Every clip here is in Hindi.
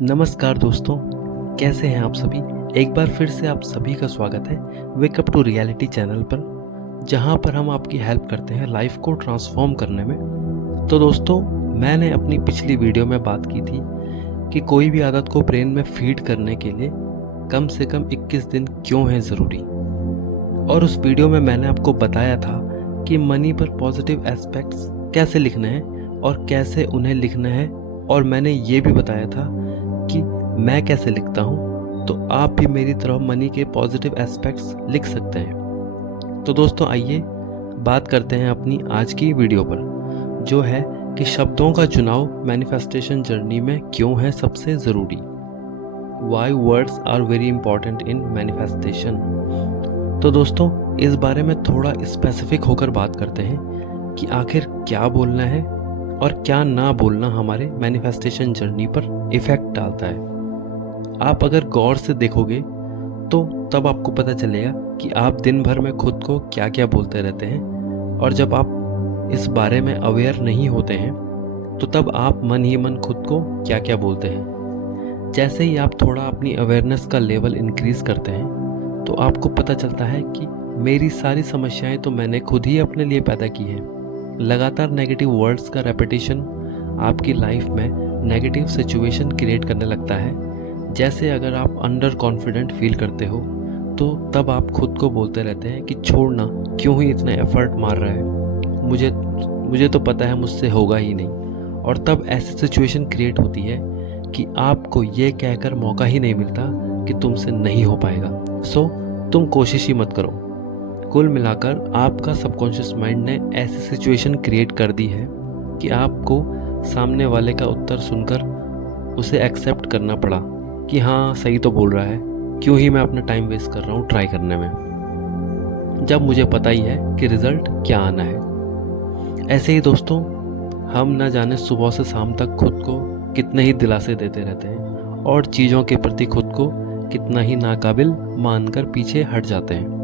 नमस्कार दोस्तों, कैसे हैं आप सभी। एक बार फिर से आप सभी का स्वागत है वेकअप टू रियलिटी चैनल पर, जहां पर हम आपकी हेल्प करते हैं लाइफ को ट्रांसफॉर्म करने में। तो दोस्तों, मैंने अपनी पिछली वीडियो में बात की थी कि कोई भी आदत को ब्रेन में फीड करने के लिए कम से कम 21 दिन क्यों है ज़रूरी। और उस वीडियो में मैंने आपको बताया था कि मनी पर पॉजिटिव एस्पेक्ट्स कैसे लिखने हैं और कैसे उन्हें लिखना है, और मैंने ये भी बताया था कि मैं कैसे लिखता हूँ, तो आप भी मेरी तरह मनी के पॉजिटिव एस्पेक्ट्स लिख सकते हैं। तो दोस्तों, आइए बात करते हैं अपनी आज की वीडियो पर, जो है कि शब्दों का चुनाव मैनिफेस्टेशन जर्नी में क्यों है सबसे ज़रूरी। Why words are very important in manifestation. तो दोस्तों, इस बारे में थोड़ा स्पेसिफिक होकर बात करते हैं कि आखिर क्या बोलना है और क्या ना बोलना हमारे मैनिफेस्टेशन जर्नी पर इफ़ेक्ट डालता है। आप अगर गौर से देखोगे तो तब आपको पता चलेगा कि आप दिन भर में खुद को क्या क्या बोलते रहते हैं, और जब आप इस बारे में अवेयर नहीं होते हैं तो तब आप मन ही मन खुद को क्या क्या बोलते हैं। जैसे ही आप थोड़ा अपनी अवेयरनेस का लेवल इंक्रीज़ करते हैं तो आपको पता चलता है कि मेरी सारी समस्याएं तो मैंने खुद ही अपने लिए पैदा की हैं। लगातार नेगेटिव वर्ड्स का रेपिटेशन आपकी लाइफ में नेगेटिव सिचुएशन क्रिएट करने लगता है। जैसे अगर आप अंडर कॉन्फिडेंट फील करते हो तो तब आप खुद को बोलते रहते हैं कि छोड़ना, क्यों ही इतना एफर्ट मार रहा है, मुझे तो पता है मुझसे होगा ही नहीं। और तब ऐसी सिचुएशन क्रिएट होती है कि आपको ये कहकर मौका ही नहीं मिलता कि तुमसे नहीं हो पाएगा, सो तुम कोशिश ही मत करो। कुल मिलाकर आपका सबकॉन्शियस माइंड ने ऐसी सिचुएशन क्रिएट कर दी है कि आपको सामने वाले का उत्तर सुनकर उसे एक्सेप्ट करना पड़ा कि हाँ, सही तो बोल रहा है, क्यों ही मैं अपना टाइम वेस्ट कर रहा हूँ ट्राई करने में, जब मुझे पता ही है कि रिज़ल्ट क्या आना है। ऐसे ही दोस्तों, हम न जाने सुबह से शाम तक खुद को कितने ही दिलासे देते रहते हैं और चीज़ों के प्रति खुद को कितना ही नाकाबिल मानकर पीछे हट जाते हैं,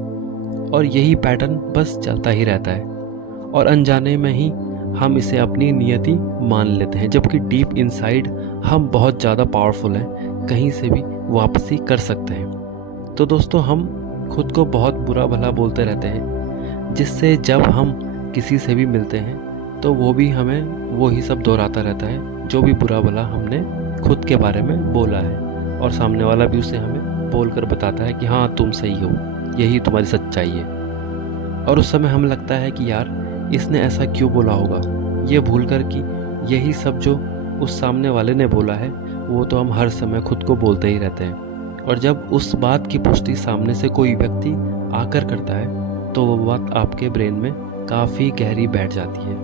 और यही पैटर्न बस चलता ही रहता है, और अनजाने में ही हम इसे अपनी नियति मान लेते हैं, जबकि डीप इनसाइड हम बहुत ज़्यादा पावरफुल हैं, कहीं से भी वापसी कर सकते हैं। तो दोस्तों, हम खुद को बहुत बुरा भला बोलते रहते हैं, जिससे जब हम किसी से भी मिलते हैं तो वो भी हमें वो ही सब दोहराता रहता है जो भी बुरा भला हमने खुद के बारे में बोला है, और सामने वाला भी उसे हमें बोलकर बताता है कि हाँ, तुम सही हो, यही तुम्हारी सच्चाई है। और उस समय हमें लगता है कि यार, इसने ऐसा क्यों बोला होगा, ये भूलकर कि यही सब जो उस सामने वाले ने बोला है वो तो हम हर समय खुद को बोलते ही रहते हैं। और जब उस बात की पुष्टि सामने से कोई व्यक्ति आकर करता है तो वो बात आपके ब्रेन में काफ़ी गहरी बैठ जाती है,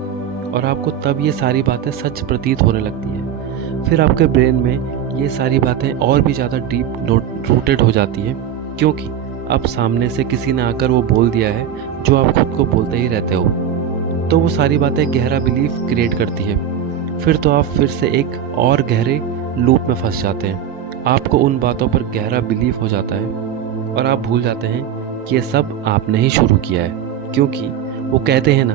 और आपको तब ये सारी बातें सच प्रतीत होने लगती है। फिर आपके ब्रेन में ये सारी बातें और भी ज़्यादा डीप रूटेड हो जाती हैं, क्योंकि अब सामने से किसी ने आकर वो बोल दिया है जो आप खुद को बोलते ही रहते हो, तो वो सारी बातें गहरा बिलीफ क्रिएट करती है। फिर तो आप फिर से एक और गहरे लूप में फंस जाते हैं। आपको उन बातों पर गहरा बिलीफ हो जाता है और आप भूल जाते हैं कि ये सब आपने ही शुरू किया है, क्योंकि वो कहते हैं ना,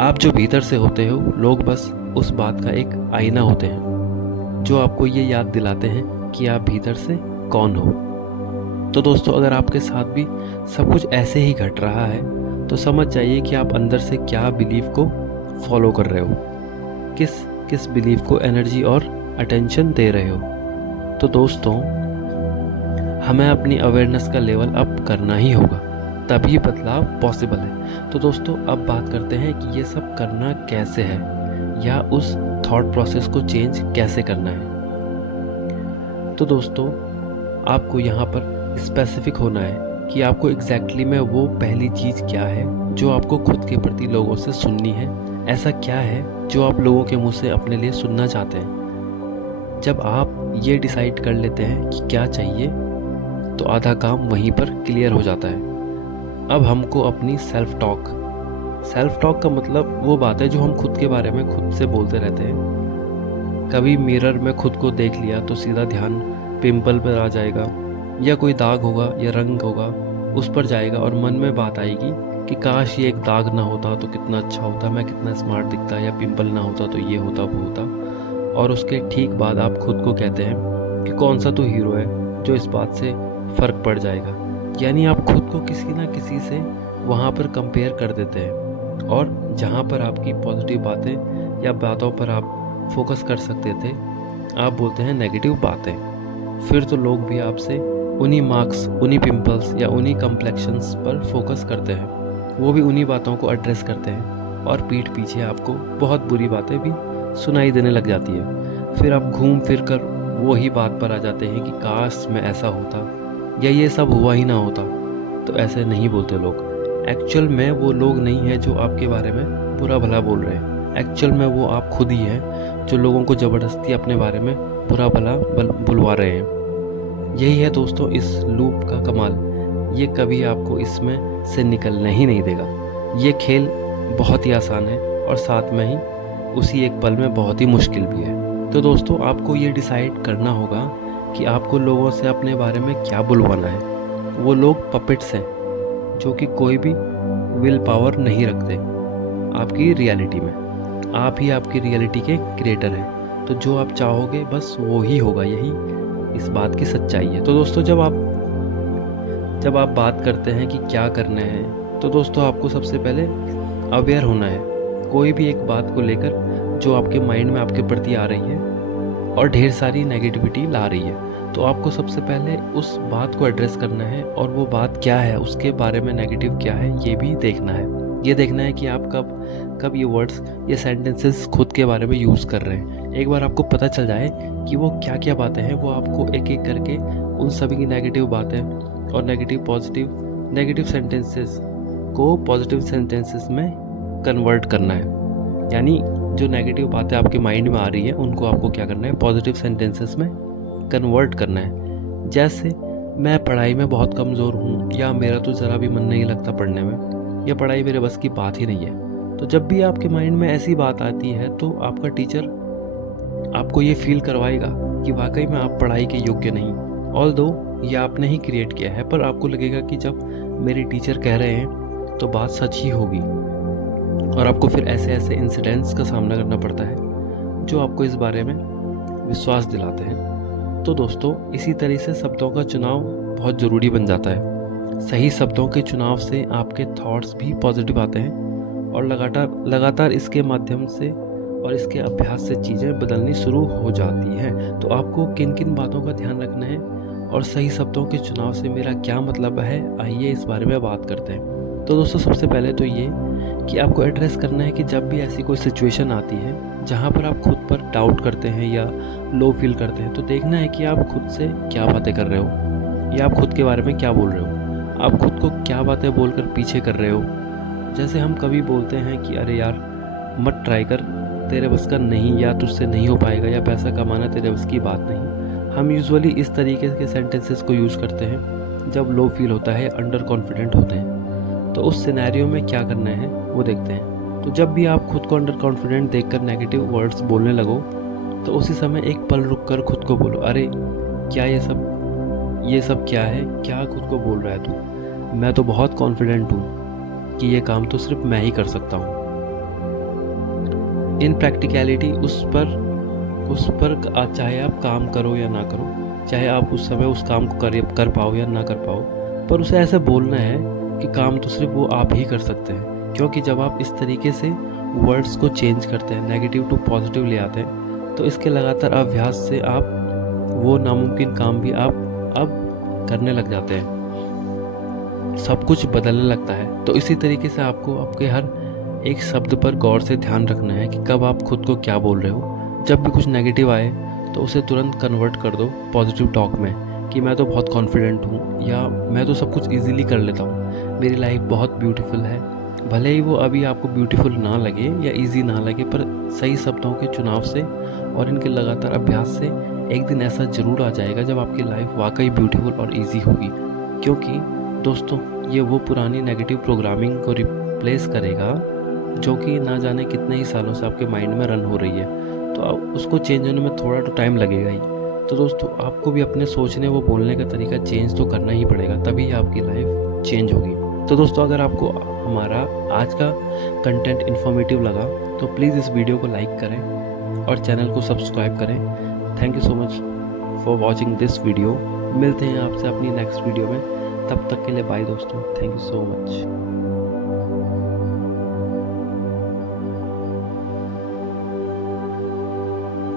आप जो भीतर से होते हो, लोग बस उस बात का एक आईना होते हैं जो आपको ये याद दिलाते हैं कि आप भीतर से कौन हो। तो दोस्तों, अगर आपके साथ भी सब कुछ ऐसे ही घट रहा है तो समझ जाइए कि आप अंदर से क्या बिलीफ को फॉलो कर रहे हो, किस बिलीफ को एनर्जी और अटेंशन दे रहे हो। तो दोस्तों, हमें अपनी अवेयरनेस का लेवल अप करना ही होगा, तभी बदलाव पॉसिबल है। तो दोस्तों, अब बात करते हैं कि ये सब करना कैसे है, या उस थॉट प्रोसेस को चेंज कैसे करना है। तो दोस्तों, आपको यहाँ पर स्पेसिफिक होना है कि आपको एग्जैक्टली में वो पहली चीज़ क्या है जो आपको खुद के प्रति लोगों से सुननी है। ऐसा क्या है जो आप लोगों के मुंह से अपने लिए सुनना चाहते हैं। जब आप ये डिसाइड कर लेते हैं कि क्या चाहिए, तो आधा काम वहीं पर क्लियर हो जाता है। अब हमको अपनी सेल्फ टॉक का मतलब वो बात है जो हम खुद के बारे में खुद से बोलते रहते हैं। कभी मिरर में खुद को देख लिया तो सीधा ध्यान पिंपल पर आ जाएगा, या कोई दाग होगा या रंग होगा उस पर जाएगा, और मन में बात आएगी कि काश ये एक दाग ना होता तो कितना अच्छा होता, मैं कितना स्मार्ट दिखता, या पिंपल ना होता तो ये होता वो होता। और उसके ठीक बाद आप खुद को कहते हैं कि कौन सा तो हीरो है जो इस बात से फ़र्क पड़ जाएगा। यानी आप खुद को किसी ना किसी से वहाँ पर कंपेयर कर देते हैं, और जहाँ पर आपकी पॉजिटिव बातें या बातों पर आप फोकस कर सकते थे, आप बोलते हैं नेगेटिव बातें। फिर तो लोग भी आपसे उन्हीं मार्क्स, उन्हीं पिंपल्स या उन्हीं कम्प्लेक्शंस पर फोकस करते हैं, वो भी उन्हीं बातों को एड्रेस करते हैं, और पीठ पीछे आपको बहुत बुरी बातें भी सुनाई देने लग जाती है। फिर आप घूम फिर कर वही बात पर आ जाते हैं कि काश मैं ऐसा होता, या ये सब हुआ ही ना होता। तो ऐसे नहीं बोलते लोग। एक्चुअल में वो लोग नहीं हैं जो आपके बारे में बुरा भला बोल रहे हैं। एक्चुअल में वो आप खुद ही हैं जो लोगों को ज़बरदस्ती अपने बारे में बुरा भला बुलवा रहे हैं। यही है दोस्तों इस लूप का कमाल। ये कभी आपको इसमें से निकलने ही नहीं देगा। ये खेल बहुत ही आसान है, और साथ में ही उसी एक पल में बहुत ही मुश्किल भी है। तो दोस्तों आपको ये डिसाइड करना होगा कि आपको लोगों से अपने बारे में क्या बुलवाना है। वो लोग पपेट्स हैं जो कि कोई भी विल पावर नहीं रखते आपकी रियलिटी में। आप ही आपकी रियलिटी के क्रिएटर हैं। तो जो आप चाहोगे बस वो ही होगा, यही इस बात की सच्चाई है। तो दोस्तों जब आप बात करते हैं कि क्या करना है, तो दोस्तों आपको सबसे पहले अवेयर होना है कोई भी एक बात को लेकर जो आपके माइंड में आपके प्रति आ रही है और ढेर सारी नेगेटिविटी ला रही है। तो आपको सबसे पहले उस बात को एड्रेस करना है, और वो बात क्या है, उसके बारे में नेगेटिव क्या है, ये भी देखना है। ये देखना है कि आप कब ये वर्ड्स, ये सेंटेंसेस खुद के बारे में यूज़ कर रहे हैं। एक बार आपको पता चल जाए कि वो क्या क्या बातें हैं, वो आपको एक एक करके उन सभी की नेगेटिव बातें और नेगेटिव सेंटेंसेस को पॉजिटिव सेंटेंसेस में कन्वर्ट करना है। यानी जो नेगेटिव बातें आपके माइंड में आ रही है उनको आपको क्या करना है, पॉजिटिव सेंटेंसेस में कन्वर्ट करना है। जैसे मैं पढ़ाई में बहुत कमज़ोर हूँ, या मेरा तो ज़रा भी मन नहीं लगता पढ़ने में, या पढ़ाई मेरे बस की बात ही नहीं है। तो जब भी आपके माइंड में ऐसी बात आती है तो आपका टीचर आपको ये फील करवाएगा कि वाकई में आप पढ़ाई के योग्य नहीं। ऑल्दो ये आपने ही क्रिएट किया है, पर आपको लगेगा कि जब मेरे टीचर कह रहे हैं तो बात सच ही होगी, और आपको फिर ऐसे ऐसे इंसिडेंट्स का सामना करना पड़ता है जो आपको इस बारे में विश्वास दिलाते हैं। तो दोस्तों इसी तरह से शब्दों का चुनाव बहुत ज़रूरी बन जाता है। सही शब्दों के चुनाव से आपके थॉट्स भी पॉजिटिव आते हैं, और लगातार इसके माध्यम से और इसके अभ्यास से चीज़ें बदलनी शुरू हो जाती हैं। तो आपको किन किन बातों का ध्यान रखना है और सही शब्दों के चुनाव से मेरा क्या मतलब है, आइए इस बारे में बात करते हैं। तो दोस्तों सबसे पहले तो ये कि आपको एड्रेस करना है कि जब भी ऐसी कोई सिचुएशन आती है जहाँ पर आप खुद पर डाउट करते हैं या लो फील करते हैं, तो देखना है कि आप खुद से क्या बातें कर रहे हो, या आप खुद के बारे में क्या बोल रहे हो, आप खुद को क्या बातें बोलकर पीछे कर रहे हो। जैसे हम कभी बोलते हैं कि अरे यार मत ट्राई कर, तेरे बस का नहीं, या तुझसे नहीं हो पाएगा, या पैसा कमाना तेरे बस की बात नहीं। हम यूजुअली इस तरीके के सेंटेंसेस को यूज़ करते हैं जब लो फील होता है, अंडर कॉन्फिडेंट होते हैं। तो उस सिनेरियो में क्या करना है वो देखते हैं। तो जब भी आप खुद को अंडर कॉन्फिडेंट देखकर नेगेटिव वर्ड्स बोलने लगो, तो उसी समय एक पल रुककर खुद को बोलो, अरे क्या ये सब क्या है, क्या खुद को बोल रहा है तू? मैं तो बहुत कॉन्फिडेंट हूँ कि ये काम तो सिर्फ मैं ही कर सकता हूँ। इन प्रैक्टिकलिटी उस पर चाहे आप काम करो या ना करो, चाहे आप उस समय उस काम को कर पाओ या ना कर पाओ, पर उसे ऐसे बोलना है कि काम तो सिर्फ वो आप ही कर सकते हैं। क्योंकि जब आप इस तरीके से वर्ड्स को चेंज करते हैं, नेगेटिव टू पॉजिटिव ले आते हैं, तो इसके लगातार अभ्यास से आप वो नामुमकिन काम भी आप अब करने लग जाते हैं, सब कुछ बदलने लगता है। तो इसी तरीके से आपको आपके हर एक शब्द पर गौर से ध्यान रखना है कि कब आप खुद को क्या बोल रहे हो। जब भी कुछ नेगेटिव आए तो उसे तुरंत कन्वर्ट कर दो पॉजिटिव टॉक में, कि मैं तो बहुत कॉन्फिडेंट हूँ, या मैं तो सब कुछ इजीली कर लेता हूँ, मेरी लाइफ बहुत ब्यूटीफुल है। भले ही वो अभी आपको ब्यूटीफुल ना लगे या इजी ना लगे, पर सही शब्दों के चुनाव से और इनके लगातार अभ्यास से एक दिन ऐसा ज़रूर आ जाएगा जब आपकी लाइफ वाकई ब्यूटीफुल और इजी होगी। क्योंकि दोस्तों ये वो पुरानी नेगेटिव प्रोग्रामिंग को रिप्लेस करेगा जो कि ना जाने कितने ही सालों से आपके माइंड में रन हो रही है। तो उसको चेंज होने में थोड़ा तो टाइम लगेगा ही। तो दोस्तों आपको भी अपने सोचने व बोलने का तरीका चेंज तो करना ही पड़ेगा, तभी आपकी लाइफ चेंज होगी। तो दोस्तों अगर आपको हमारा आज का कंटेंट इन्फॉर्मेटिव लगा तो प्लीज़ इस वीडियो को लाइक करें और चैनल को सब्सक्राइब करें। Thank you so much for for watching this video. मिलते हैं आपसे अपनी नेक्स्ट वीडियो में, तब तक के लिए बाय दोस्तों, थैंक यू सो मच।